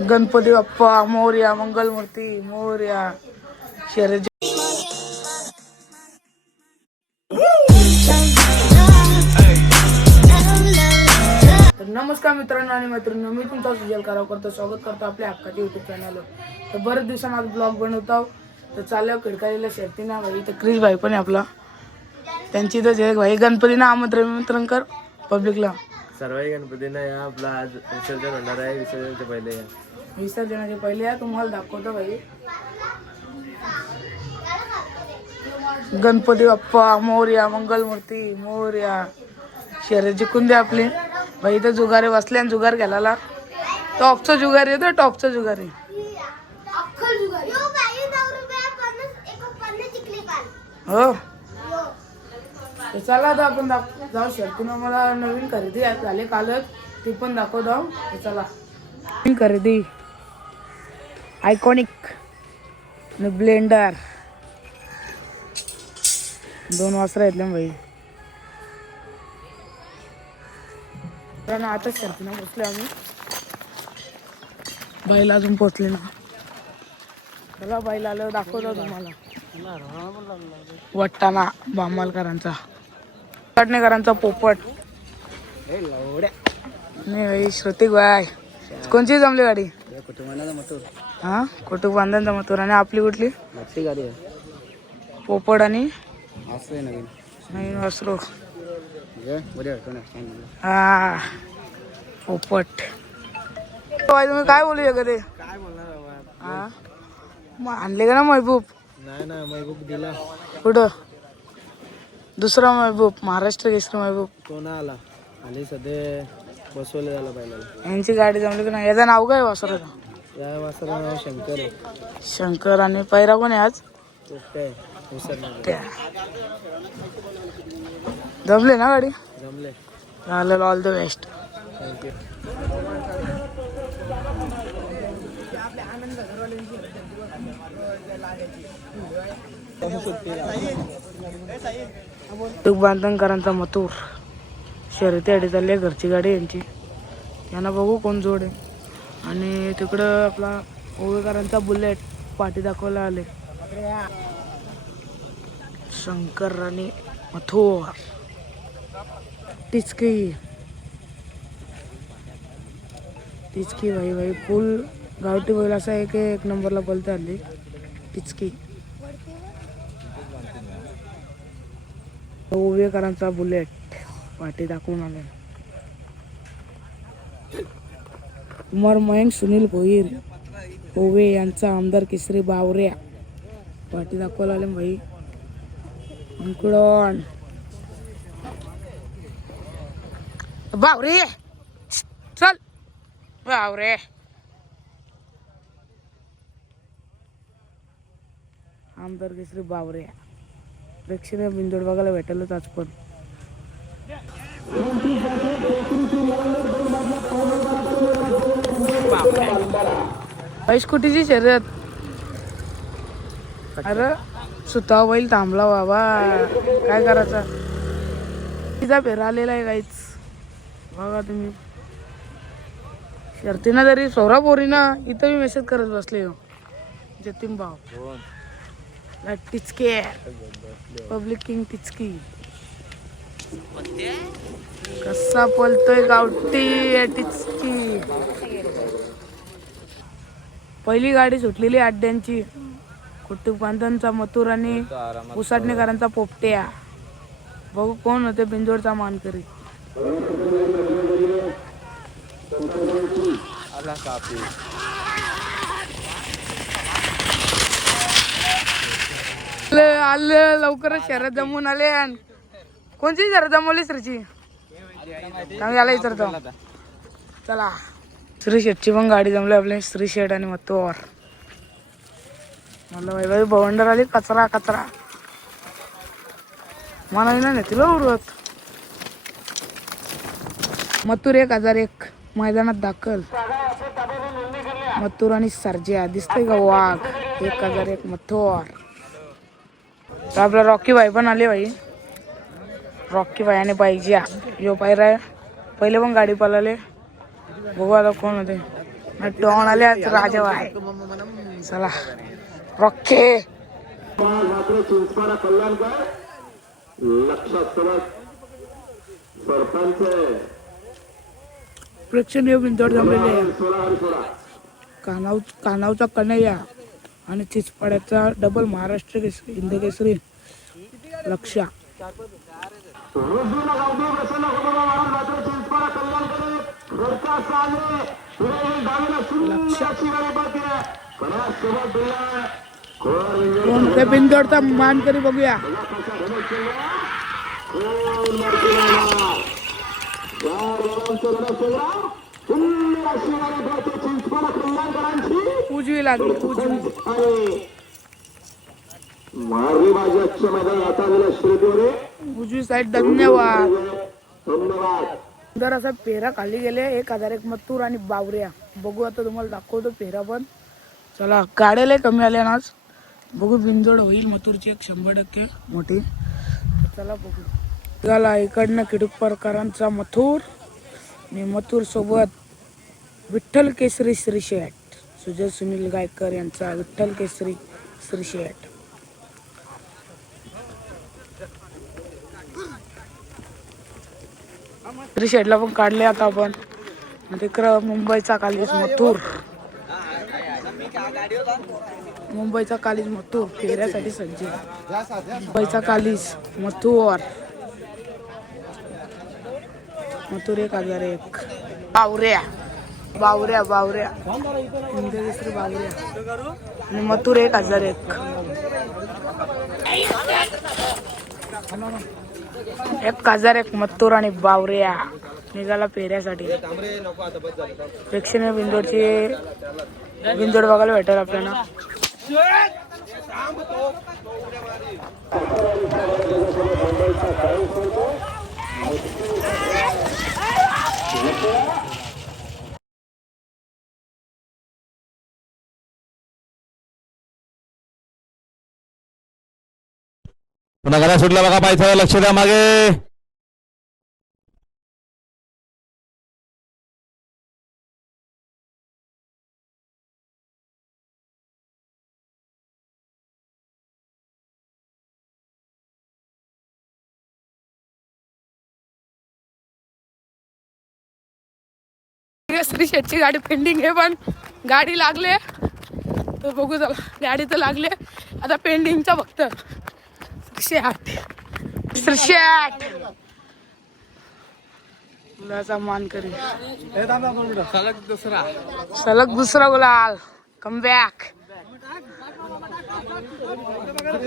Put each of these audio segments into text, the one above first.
गणपती बाप्पा मोर्या मंगलमूर्ती मोर्या शर्यत नमस्कार मित्रांनो आणि मैत्रिणी मी तुमचा सुजल कराव करतो स्वागत करतो आपल्या हक्काच्या युट्यूब चॅनलवर तर बरेच दिवसांना आज ब्लॉग बनवतो तर चाललं खिडकालीला शर्ती ना भाई तर क्रिश भाई पण आहे आपला. त्यांची तर जे भाई गणपतींना आमंत्रण विमंत्रण कर पब्लिकला सर्वाही गणपतींना या आपला आज विसर्जन होणार आहे विसर्जनच्या पहिले. या विसर्जनाचे पहिले या तुम्हाला दाखवतो भाई गणपती बाप्पा मोर्या मंगलमूर्ती मोर्या. शर्यत जिंकून दे आपली. भाई इथं जुगारे बसले आणि जुगार घ्यायला. टॉपचा जुगार येतो टॉपचा जुगार आहे. हो. तर चला आता आपण दाख- जाऊ शर्तीनं मला नवीन खरेदी झाली कालच. ती पण दाखव जाऊ तर चला. नवीन खरेदी. आयकॉनिक ब्लेंडर दोन वासरा आहेत ना भाई तर आता शर्तीनं पोचले आम्ही. बैल अजून पोचले ना. चला बैल आलं दाखवतो तुम्हाला. वट्टाना बांमलकरांचा. काटणेकरांचा पोपट. नाही भाई श्रुतिक बाय कोणची जमली गाडी? हा? कुटुंब बांधांचा मथुर. आणि आपली कुठली? गाडी पोपट आणि? नवीन वासरू. हा. पोपट. तुम्ही काय बोलू शकत आणले का ना महबूब? नाही ना महबूब दिला. कुठं? दुसरा महबूब महाराष्ट्र केसरी महबूब. कोण आला आणि सध्या बसवलं झालं पहिल्याला यांची गाडी जमली की नाही? याचं नाव काय वासराचं? या वासरा नाव शंकर आहे. शंकर आणि पैरा कोण आहे आज? तो काय विसरणार. त्या. जमले ना गाडी? जमले. झालं all the best thank you तूक बांधणकरांचा मथूर. शर्यती अडी चालली आहे घरची गाडी यांची. यांना बघू कोण जोड. आहे आणि तिकडं आपला ओवेकरांचा बुलेट पाठी दाखवायला आले. शंकर आणि मथोर. टिचकी. टिचकी भाई भाई फुल गावठी बैल असा एक एक नंबरला बोलता आली टिचकी. ओवेकरांचा बुलेट पाठी दाखवून आले. कुमार मयंक सुनील भोईर ओवे यांचा आमदार केसरी बावऱ्या पाठी दाखवायला आले भाई. अंकुडन बावरे. चल. बावरे. आमदार केसरी बावऱ्या प्रेक्षणीय बिंदोड बघायला भेटेलच आज पण. स्कूटीची शर्यत. अरे सुता बैल थांबला बाबा. काय करायचं? तिचा फेरा आलेला आहे काहीच बघा तुम्ही. शर्तीनं जरी सोरा पोरीना इथं मी मेसेज करत बसले हो. जतीन भाव टिचके पब्लिक किंग टिचकी कसा पलतोय गावठी टिचकी पहिली गाडी सुटलेली अड्ड्यांची कुट्टूक बांधणचा मथुर आणि उसाटणेकरांचा पोपट्या. बघू कोण होते बिंजोडचा मानकरी. आला आले आले लवकरच शरद जमून आले. अन कोणची शरद जमवली सरची? याला विचारतो. चला. श्री शेटची पण गाडी जमली आपली श्री शेट आणि मत्तूवर मला वैभवी भवंडर आली कचरा कचरा. मला नाही तिला उरवत. मथुर एक हजार एक. मैदानात दाखल. मथुर आणि सर्जा दिसतंय का वाघ एक हजार एक मथुर तर आपला रॉकी भाई पण आले भाई. रॉकी भाई आणि पाहिजे यो पायरा पहिले पण गाडी पळाले. बघू आता कोण होते. डॉन आले आज राजा भाई. चला. रॉकी प्रेक्षणीय बिंदूवर जमलेले कानाव कानावचा कन्हैया. आणि चिचपाड्याचा डबल महाराष्ट्र केसरी हिंद केसरी लक्षा कोणते बिंदूवरचा मान तरी बघूया. उजवी लागली उजवी. बाजी आजच्या आता उजवी साईड धन्यवाद. धन्यवाद जर असा पेरा खाली गेले एक हजार एक मत्तूर आणि बावऱ्या. बघू आता तुम्हाला दाखवतो पेरा पण. चला काढायला कमी आले ना आज. बघू बिनजोड होईल मथुरची एक शंभर टक्के मोठी. चला बघू. झाला इकडनं किडूक प्रकारांचा मथुर. आणि मथुर सोबत विठ्ठल केसरी श्री शेट सुजय सुनील गायकर यांचा विठ्ठल केसरी श्री शेट श्री शेटला पण काढले आता आपण. म्हणजे तिकडं मुंबईचा कालीज मथुर. मुंबईचा कालीज मथुर फेऱ्यासाठी सज्ज मुंबईचा कालीज मथुर. मथुर एक हजार एक. पावऱ्या बावऱ्या बावऱ्या हिंदी दुसरी बावऱ्या आणि मथुर एक हजार एक. एक हजार एक मत्तूर आणि बावऱ्या निघाला पेऱ्यासाठी. प्रेक्षणीय बिंदोडची बिंदोड बघायला भेटेल आपल्याला. पुन्हा घरा सुटला बघा पायथ्याला लक्ष द्या मागे. श्री शेटची गाडी पेंडिंग आहे पण गाडी लागले तर बघू चला गाडी तर लागले आता पेंडिंगचा फक्त. शेट शेट मुलाचा मान करी सलग दुसरा. गुलाल कम बॅक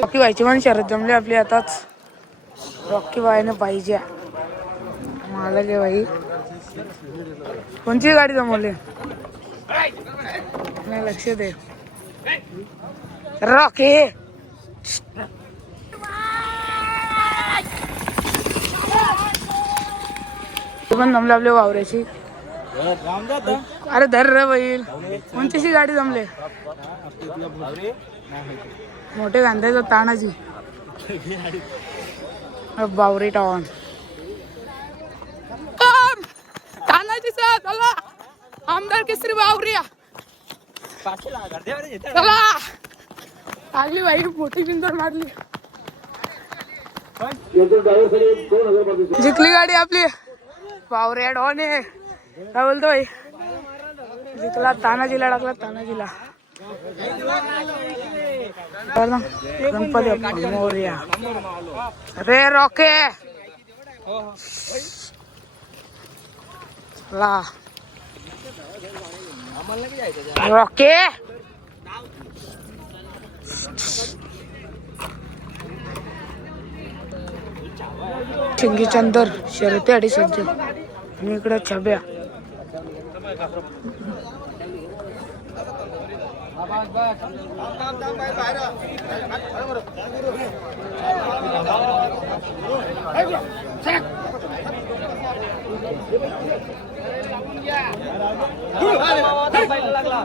रॉकी बायची पण शरद जमली आपली आताच. रॉकी बायने पाहिजे. मला गे बाई. कोणची गाडी जमवली? नाही लक्ष दे. रॉकी पण जमले आपल्या वावऱ्याची अरे धर रे बैल. कोणतीशी गाडी जमले? मोठे गांध्याचं तानाची अरे बावरी टावन तानाजी सर चला. आमदार केसरी बावरिया चला. लागली बाई मोठी बिंदर मारली. जिंकली गाडी आपली. बावरिया ऑन आहे. काय बोलतो जिंकला तानाजीला टाकला तानाजीला. गणपती रे रॉके. ला. रॉके. चिंगी चंदर शर्यती अडीच आणि इकडे छब्या लागला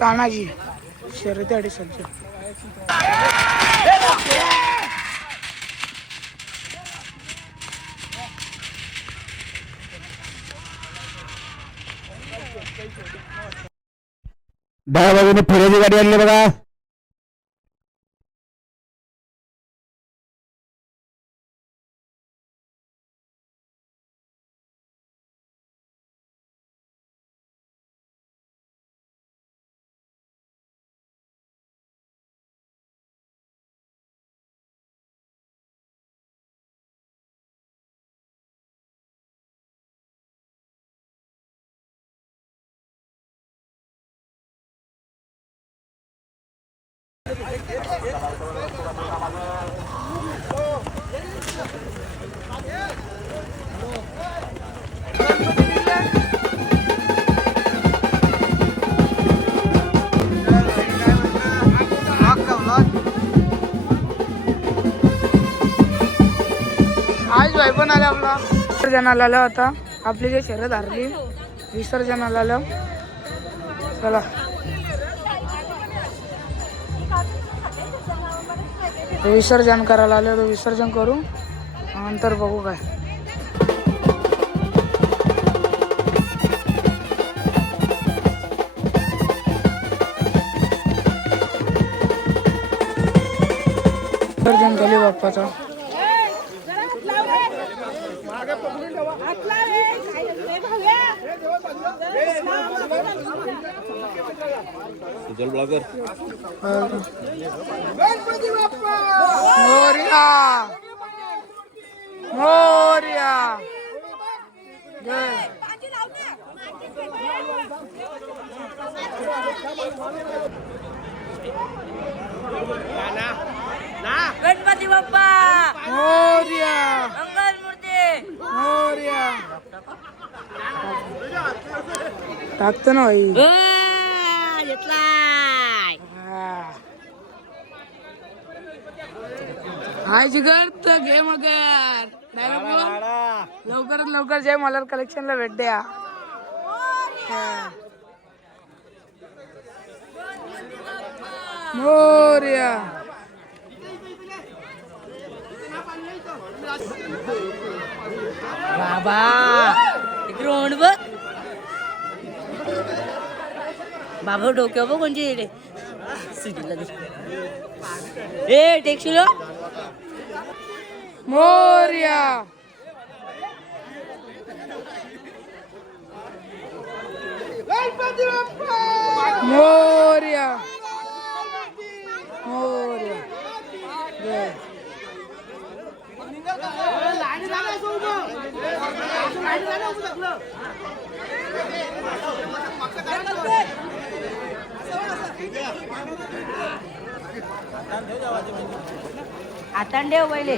तानाजी शर्यती सज्ज दहा बाजूने फिरायची गाडी आणली बघा. पण आला आपला विसर्जनाला आला होता आपली जे शरद हरली विसर्जनाला आलं. चला. विसर्जन करायला आलो तर विसर्जन करू. नंतर बघू काय. विसर्जन केले बाप्पाचं. मोर्या! मोर्या! जय. गणपती बाप्पा! मोर्या! टाकतो ना भाई. हाय जिगर तर घे मगर. डायलॉग. लवकरात लवकर जय मलर कलेक्शनला भेट द्या. मोर्या. बाबा ग्राउंड बघ बाबा डोक्यावर बघ कोणची रे. ए टेक्शिलो मोर्या मोर्या मोर्या जय. आता ठेव पहिले.